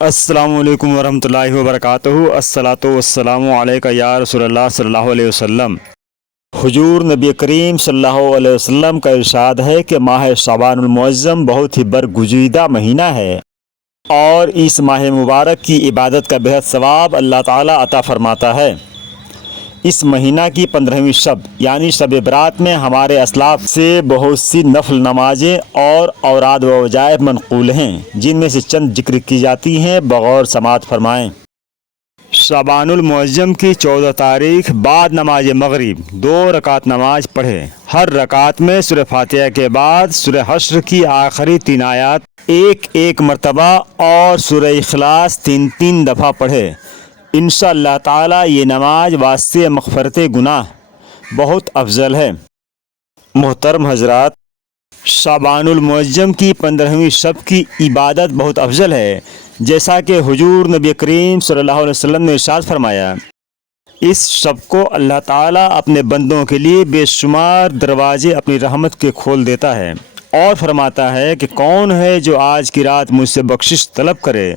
السلام علیکم ورحمۃ اللہ وبرکاتہ۔ الصلاۃ والسلام علیک یا رسول اللہ صلی اللہ علیہ وسلم۔ حضور نبی کریم صلی اللہ علیہ وسلم کا ارشاد ہے کہ ماہ شعبان المعظم بہت ہی برگزیدہ مہینہ ہے اور اس ماہ مبارک کی عبادت کا بہت ثواب اللہ تعالیٰ عطا فرماتا ہے۔ اس مہینہ کی 15ویں شب یعنی شب برات میں ہمارے اسلاف سے بہت سی نفل نمازیں اور اوراد و وظائف منقول ہیں، جن میں سے چند ذکر کی جاتی ہیں، بغور سماعت فرمائیں۔ شعبان المعظم کی 14 تاریخ بعد نماز مغرب 2 رکعت نماز پڑھے۔ ہر رکعت میں سورہ فاتحہ کے بعد سورہ حشر کی آخری 3 آیات ایک مرتبہ اور سورہ اخلاص 3 دفعہ پڑھے۔ انشاءاللہ تعالی یہ نماز واسطے مغفرت گناہ بہت افضل ہے۔ محترم حضرات، شعبان المعظم کی 15ویں شب کی عبادت بہت افضل ہے، جیسا کہ حضور نبی کریم صلی اللہ علیہ وسلم نے ارشاد فرمایا۔ اس شب کو اللہ تعالیٰ اپنے بندوں کے لیے بے شمار دروازے اپنی رحمت کے کھول دیتا ہے اور فرماتا ہے کہ کون ہے جو آج کی رات مجھ سے بخشش طلب کرے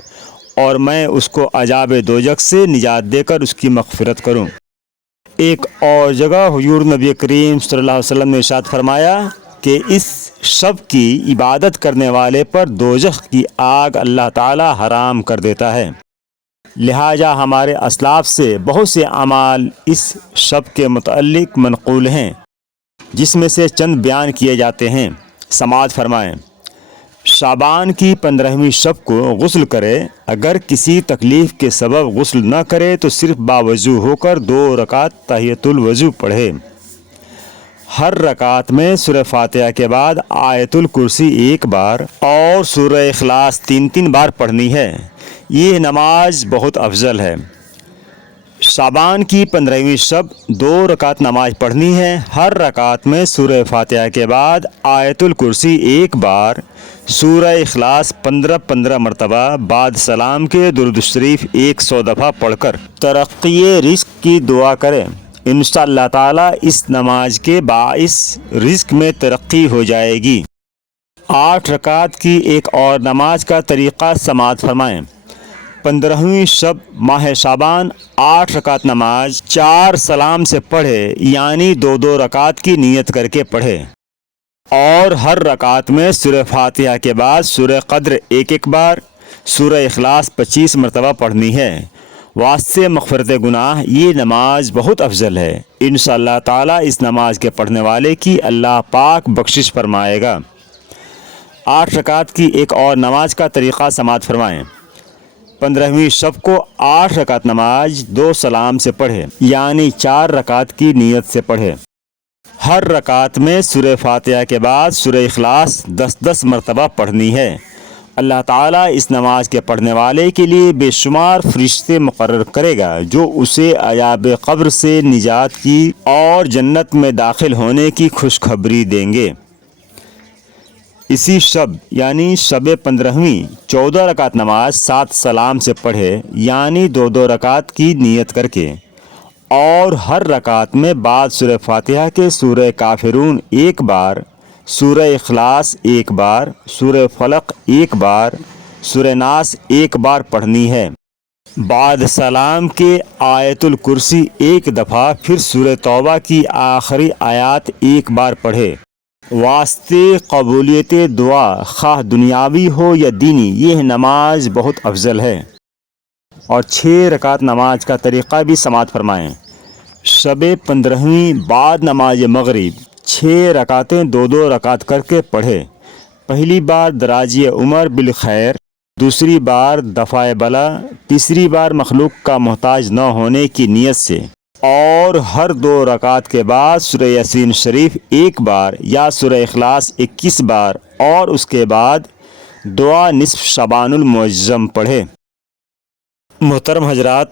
اور میں اس کو عذاب دوزخ سے نجات دے کر اس کی مغفرت کروں۔ ایک اور جگہ حضور نبی کریم صلی اللہ علیہ وسلم نے ارشاد فرمایا کہ اس شب کی عبادت کرنے والے پر دوزخ کی آگ اللہ تعالی حرام کر دیتا ہے۔ لہٰذا ہمارے اسلاف سے بہت سے اعمال اس شب کے متعلق منقول ہیں، جس میں سے چند بیان کیے جاتے ہیں، سماعت فرمائیں۔ شعبان کی 15ویں شب کو غسل کرے۔ اگر کسی تکلیف کے سبب غسل نہ کرے تو صرف باوضو ہو کر 2 رکعت تحیۃ الوضو پڑھے۔ ہر رکعت میں سورہ فاتحہ کے بعد آیت الکرسی 1 بار اور سورہ اخلاص 3 بار پڑھنی ہے۔ یہ نماز بہت افضل ہے۔ شعبان کی 15ویں شب 2 رکعت نماز پڑھنی ہے۔ ہر رکعت میں سورہ فاتحہ کے بعد آیت الکرسی 1 بار، سورہ اخلاص 15 مرتبہ، بعد سلام کے درود شریف 100 دفعہ پڑھ کر ترقی رزق کی دعا کریں۔ انشاءاللہ تعالی اس نماز کے باعث رزق میں ترقی ہو جائے گی۔ 8 رکعت کی ایک اور نماز کا طریقہ سماعت فرمائیں۔ 15ویں شب ماہ شعبان 8 رکعت نماز 4 سلام سے پڑھے، یعنی 2 رکعت کی نیت کر کے پڑھے، اور ہر رکعت میں سورہ فاتحہ کے بعد سورہ قدر 1 بار، سورہ اخلاص 25 مرتبہ پڑھنی ہے، واسطے مغفرت گناہ۔ یہ نماز بہت افضل ہے۔ انشاءاللہ تعالی اس نماز کے پڑھنے والے کی اللہ پاک بخشش فرمائے گا۔ 8 رکعت کی ایک اور نماز کا طریقہ سماعت فرمائیں۔ 15ویں شب کو 8 رکعت نماز 2 سلام سے پڑھے، یعنی 4 رکعت کی نیت سے پڑھے۔ ہر رکعت میں سورہ فاتحہ کے بعد سورہ اخلاص 10 مرتبہ پڑھنی ہے۔ اللہ تعالیٰ اس نماز کے پڑھنے والے کے لیے بے شمار فرشتے مقرر کرے گا جو اسے عذاب قبر سے نجات کی اور جنت میں داخل ہونے کی خوشخبری دیں گے۔ اسی شب یعنی شب 15ویں 14 رکعت نماز 7 سلام سے پڑھے، یعنی 2 رکعت کی نیت کر کے، اور ہر رکعت میں بعد سورہ فاتحہ کے سورہ کافرون 1 بار، سورہ اخلاص 1 بار، سورہ فلق 1 بار، سورہ ناس 1 بار پڑھنی ہے۔ بعد سلام کے آیت الکرسی 1 دفعہ، پھر سورہ توبہ کی آخری آیات 1 بار پڑھے۔ واسطے قبولیت دعا خواہ دنیاوی ہو یا دینی، یہ نماز بہت افضل ہے۔ اور 6 رکعت نماز کا طریقہ بھی سماعت فرمائیں۔ شب 15ویں بعد نماز مغرب 6 رکعتیں 2 رکعت کر کے پڑھے۔ پہلی بار دراجی عمر بالخیر، دوسری بار دفع بلا، تیسری بار مخلوق کا محتاج نہ ہونے کی نیت سے، اور ہر 2 رکعت کے بعد سورہ یاسین شریف 1 بار یا سورہ اخلاص 21 بار، اور اس کے بعد دعا نصف شعبان المعظم پڑھے۔ محترم حضرات،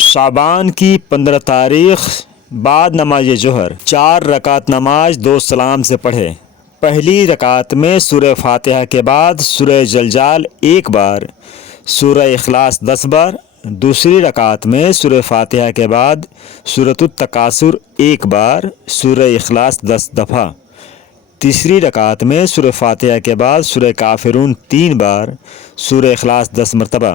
شعبان کی 15 تاریخ بعد نماز ظہر 4 رکعت نماز 2 سلام سے پڑھے۔ پہلی رکعت میں سورہ فاتحہ کے بعد سورہ زلزال 1 بار، سورہ اخلاص 10 بار، دوسری رکعت میں سورہ فاتحہ کے بعد سورۃ التکاثر 1 بار، سورہ اخلاص 10 دفعہ، تیسری رکعت میں سورہ فاتحہ کے بعد سورہ کافرون 3 بار، سورہ اخلاص 10 مرتبہ،